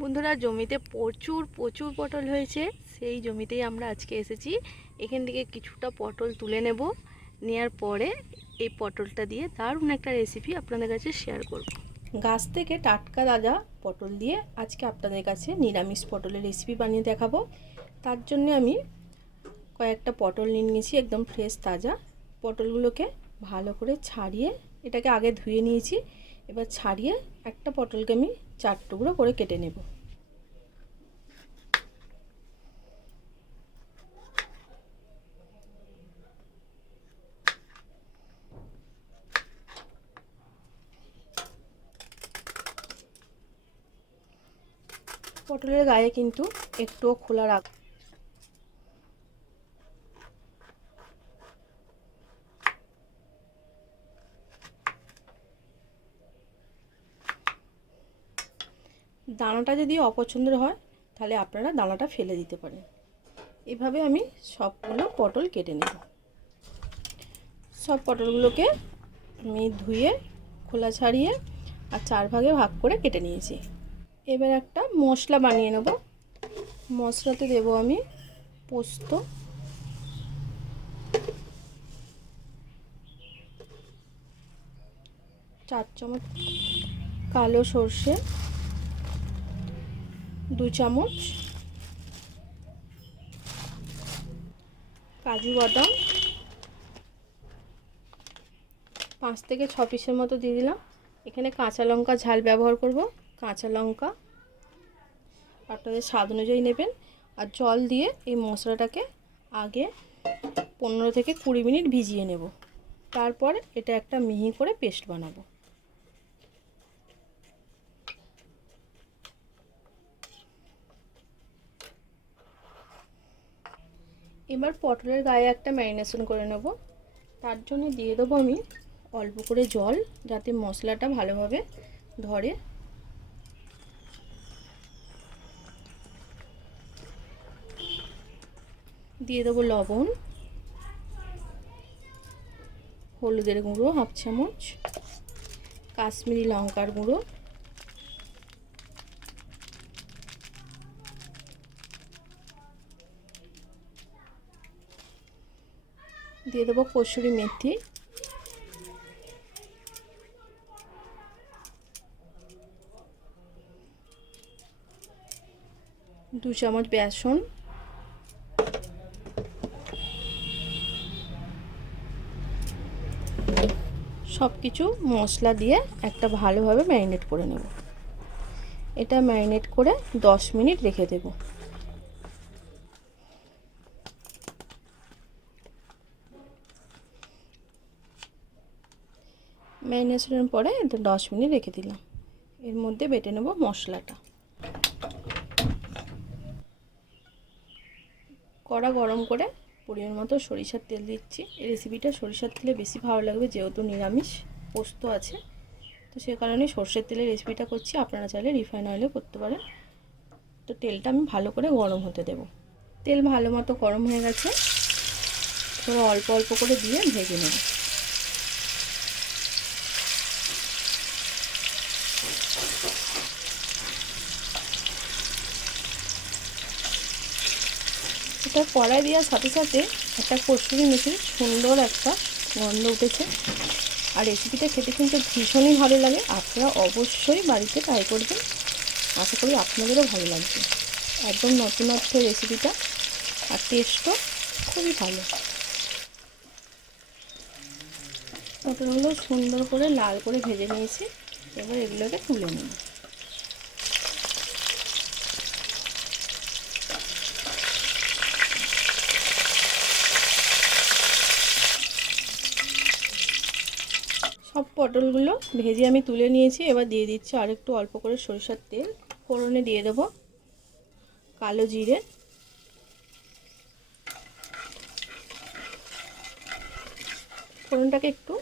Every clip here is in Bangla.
বন্ধুরা, জমিতে প্রচুর প্রচুর পটল হয়েছে। সেই জমিতেই আমরা আজকে এসেছি। এখান থেকে কিছুটা পটল তুলে নেব। নেওয়ার পরে এই পটলটা দিয়ে দারুণ একটা রেসিপি আপনাদের কাছে শেয়ার করব। গাছ থেকে টাটকা তাজা পটল দিয়ে আজকে আপনাদের কাছে নিরামিষ পটলের রেসিপি বানিয়ে দেখাবো। তার জন্য আমি কয়েকটা পটল নিয়ে নিয়েছি, একদম ফ্রেশ তাজা। পটলগুলোকে ভালো করে ছাড়িয়ে এটাকে আগে ধুয়ে নিয়েছি। এবার ছাড়িয়ে একটা পটলকে আমি 4 টুকরো করে কেটে নেব। পটলের গায়ে কিন্তু একটুও খোলা রাখ। দানাটা যদি অপছন্দের হয় তাহলে আপনারা দানাটা ফেলে দিতে পারেন। এভাবে আমি সবগুলো পটল কেটে নেব। সব পটলগুলোকে আমি ধুয়ে খোলা ছাড়িয়ে আর 4 ভাগে ভাগ করে কেটে নিয়েছি। এবার একটা মশলা বানিয়ে নেব। মশলাতে দেব আমি পোস্ত, চার চামচ কালো সর্ষে, 2 চামচ কাজু বাদাম, 5 থেকে 6 পিসের মতো দিয়ে দিলাম। এখানে কাঁচা লঙ্কা ঝাল ব্যবহার করব। কাঁচা লঙ্কা আপনাদের স্বাদ অনুযায়ী নেবেন। আর জল দিয়ে এই মশলাটাকে আগে 15 থেকে 20 মিনিট ভিজিয়ে নেব। তারপর এটা একটা মিহি করে পেস্ট বানাবো। এবার পটলের গায়ে একটা ম্যারিনেশন করে নেব। তার জন্য দিয়ে দেবো আমি অল্প করে জল, যাতে মশলাটা ভালোভাবে ধরে। দিয়ে দেবো লবণ, হলুদের গুঁড়ো 1/2 চামচ, কাশ্মীরি লঙ্কার গুঁড়ো, দিয়ে দেবো কসুরি মেথি, দু চামচ বেসন, সব কিছু মশলা দিয়ে একটা ভালোভাবে ম্যারিনেট করে নেব। এটা ম্যারিনেট করে 10 মিনিট রেখে দেব। ম্যারিনেশনের পরে এটা 10 মিনিট রেখে দিলাম। এর মধ্যে বেটে নেব মশলাটা। কড়া গরম করে পরিমাণ মতো সরিষার তেল দিচ্ছি। এই রেসিপিটা সরিষার তেলে বেশি ভালো লাগবে, যেহেতু নিরামিষ পোস্ত আছে, তো সে কারণে সর্ষের তেলে রেসিপিটা করছি। আপনারা চাইলে রিফাইন অয়েলে করতে পারেন। তো তেলটা আমি ভালো করে গরম হতে দেব। তেল ভালো মতো গরম হয়ে গেছে। এবার অল্প অল্প করে দিয়ে ভেজে নেব। এটা কড়াই দেওয়ার সাথে সাথে একটা কসুরি মেথির সুন্দর একটা গন্ধ উঠেছে। আর রেসিপিটা খেতে কিন্তু ভীষণই ভালো লাগে। আপনারা অবশ্যই বাড়িতে ট্রাই করবেন। আশা করি আপনাদেরও ভালো লাগবে। একদম নতুনত্ব রেসিপিটা, আর টেস্টও খুবই ভালো। পটলগুলো সুন্দর করে লাল করে ভেজে নিয়েছি। এবার এগুলোকে তুলে নেব। সব পটলগুলো ভেজে আমি তুলে নিয়েছি। এবার দিয়ে দিচ্ছি আর একটু অল্প করে সরিষার তেল। ফোড়নে দিয়ে দেব কালো জিরে, ফোড়নটাকে একটু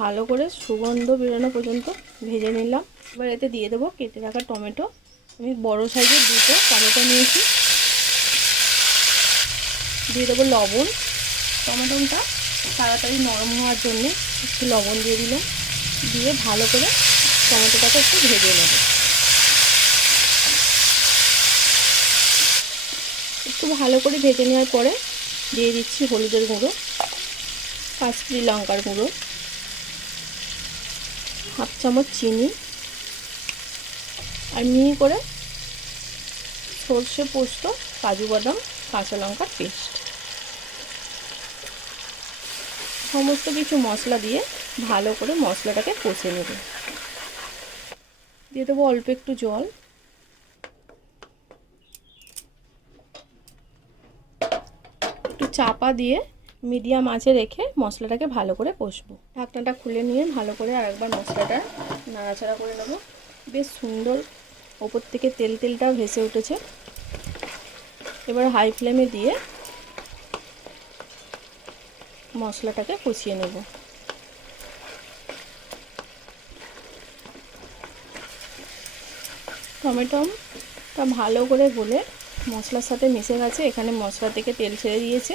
ভালো করে সুগন্ধ বেরোনো পর্যন্ত ভেজে নিলাম। এবার এতে দিয়ে দেবো কেটে রাখা টমেটো। আমি বড় সাইজের 2টো টমেটো নিয়েছি। দিয়ে দেবো লবণ। টমেটোটা তাড়াতাড়ি নরম হওয়ার জন্যে একটু লবণ দিয়ে দিলাম। দিয়ে ভালো করে টমেটোটাকে একটু ভেজে নেব। একটু ভালো করে ভেজে নেওয়ার পরে দিয়ে দিচ্ছি হলুদের গুঁড়ো, কাশ্মীরি লঙ্কার গুঁড়ো, হাফ চামচ চিনি আর মিহি করে সর্ষে পোস্ত, কাজু বাদাম, কাঁচা লঙ্কার পেস্ট, সমস্ত কিছু মশলা দিয়ে ভালো করে মশলাটাকে কষে নেব। দিয়ে দেবো অল্প একটু জল, একটু চাপা দিয়ে মিডিয়াম আঁচে রেখে মশলাটাকে ভালো করে কষবো। ঢাকনাটা খুলে নিয়ে ভালো করে আরেকবার মশলাটা নাড়াচাড়া করে নেব। বেশ সুন্দর ওপর থেকে তেলটা ভেসে উঠেছে। এবার হাই ফ্লেমে দিয়ে মশলাটাকে কষিয়ে নেব। টমেটোটা ভালো করে গলে মশলার সাথে মিশে গেছে। এখানে মশলা থেকে তেল ছেড়ে দিয়েছে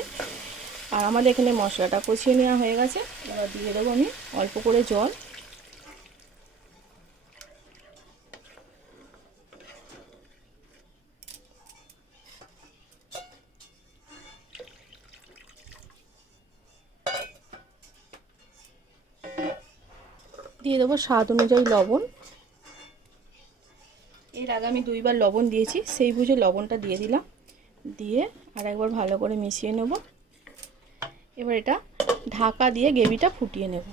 আর আমাদের এখানে মশলাটা কষিয়ে নেওয়া হয়ে গেছে। এবার দিয়ে দেবো আমি অল্প করে জল। দিয়ে দেবো স্বাদ অনুযায়ী লবণ। এর আগে আমি 2বার লবণ দিয়েছি, সেই বুঝে লবণটা দিয়ে দিলাম। দিয়ে আর একবার ভালো করে মিশিয়ে নেব। এবার এটা ঢাকা দিয়ে গ্রেভিটা ফুটিয়ে নেব।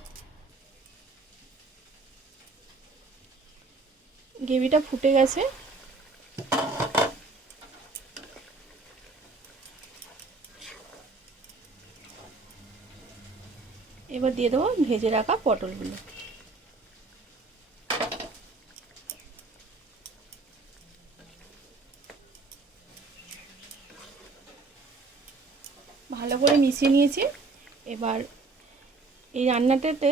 গ্রেভিটা ফুটে গেছে। এবার দিয়ে দেবো ভেজে রাখা পটলগুলো। ভালো করে মিশিয়ে নিয়েছি। এবার এই রান্নাটাতে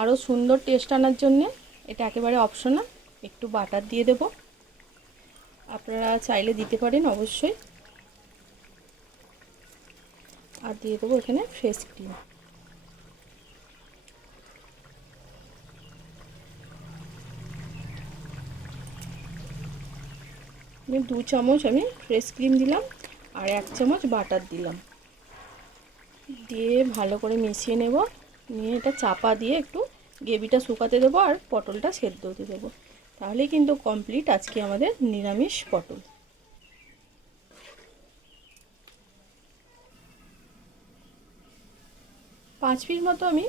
আরও সুন্দর টেস্ট আনার জন্যে, এটা একেবারে অপশনাল, একটু বাটার দিয়ে দেব। আপনারা চাইলে দিতে পারেন অবশ্যই। আর দিয়ে দেবো এখানে ফ্রেশ ক্রিম। আমি 2 চামচ আমি ফ্রেশ ক্রিম দিলাম আর 1 চামচ বাটার দিলাম। দিয়ে ভালো করে মিশিয়ে নেব। নিয়ে এটা চাপা দিয়ে একটু গ্রেভিটা শুকাতে দেবো আর পটলটা সেদ্ধ হতে দেবো। তাহলেই কিন্তু কমপ্লিট আজকে আমাদের নিরামিষ পটল। 5 মিনিট মতো আমি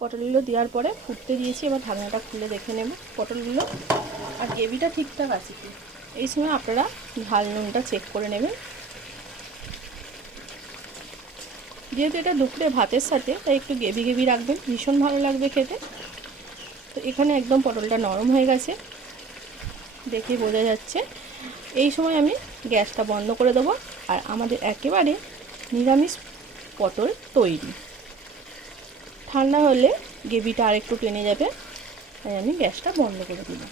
পটলগুলো দেওয়ার পরে ফুটতে দিয়েছি। এবার ঢাকনাটা খুলে দেখে নেব পটলগুলো আর গ্রেভিটা ঠিকঠাক আছে কি। এই সময় আপনারা ঝাল নুনটা চেক করে নেবেন। যেহেতু এটা দুপুরে ভাতের সাথে, তাই একটু গ্রেভি রাখবেন, ভীষণ ভালো লাগবে খেতে। তো এখানে একদম পটলটা নরম হয়ে গেছে, দেখে বোঝা যাচ্ছে। এই সময় আমি গ্যাসটা বন্ধ করে দেবো আর আমাদের একেবারে নিরামিষ পটল তৈরি। ঠান্ডা হলে গ্রেভিটা আরেকটু টেনে যাবে, তাই আমি গ্যাসটা বন্ধ করে দিলাম।